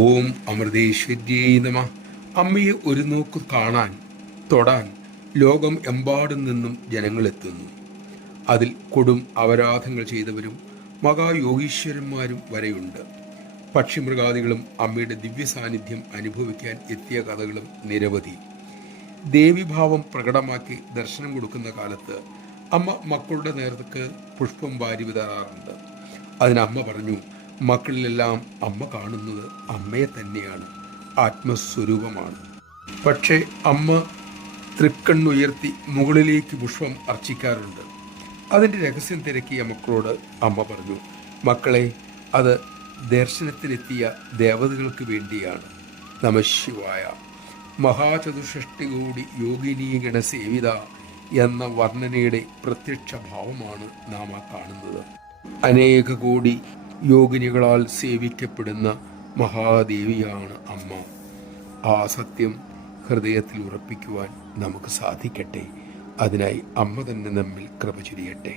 ഓം അമൃതേശ്വര്യേ നമ. അമ്മയെ ഒരു നോക്ക് കാണാൻ, തൊടാൻ ലോകം എമ്പാടും നിന്നും ജനങ്ങളെത്തുന്നു. അതിൽ കൊടും അപരാധങ്ങൾ ചെയ്തവരും മഹായോഗീശ്വരന്മാരും വരെയുണ്ട്. പക്ഷിമൃഗാദികളും അമ്മയുടെ ദിവ്യ സാന്നിധ്യം അനുഭവിക്കാൻ എത്തിയ കഥകളും നിരവധി. ദേവീഭാവം പ്രകടമാക്കി ദർശനം കൊടുക്കുന്ന കാലത്ത് അമ്മ മക്കളുടെ നേർക്ക് പുഷ്പം വാരി വിതറാറുണ്ട്. അതിനമ്മ പറഞ്ഞു, മക്കളിലെല്ലാം അമ്മ കാണുന്നത് അമ്മയെ തന്നെയാണ്, ആത്മസ്വരൂപമാണ്. പക്ഷേ അമ്മ തൃക്കണ്ണുയർത്തി മുകളിലേക്ക് പുഷ്പം അർച്ചിക്കാറുണ്ട്. അതിൻ്റെ രഹസ്യം തിരക്കിയ മക്കളോട് അമ്മ പറഞ്ഞു, മക്കളെ, അത് ദർശനത്തിലെത്തിയ ദേവതകൾക്ക് വേണ്ടിയാണ്. നമഃശിവായ. മഹാചതുഷ്ടി കോടി യോഗിനീഗണ സേവിത എന്ന വർണ്ണനയുടെ പ്രത്യക്ഷ ഭാവമാണ് നാം കാണുന്നത്. അനേക കോടി യോഗിനികളാൽ സേവിക്കപ്പെടുന്ന മഹാദേവിയാണ് അമ്മ. ആ സത്യം ഹൃദയത്തിൽ ഉറപ്പിക്കുവാൻ നമുക്ക് സാധിക്കട്ടെ. അതിനായി അമ്മ തന്നെ നമ്മിൽ കൃപ ചൊരിയട്ടെ.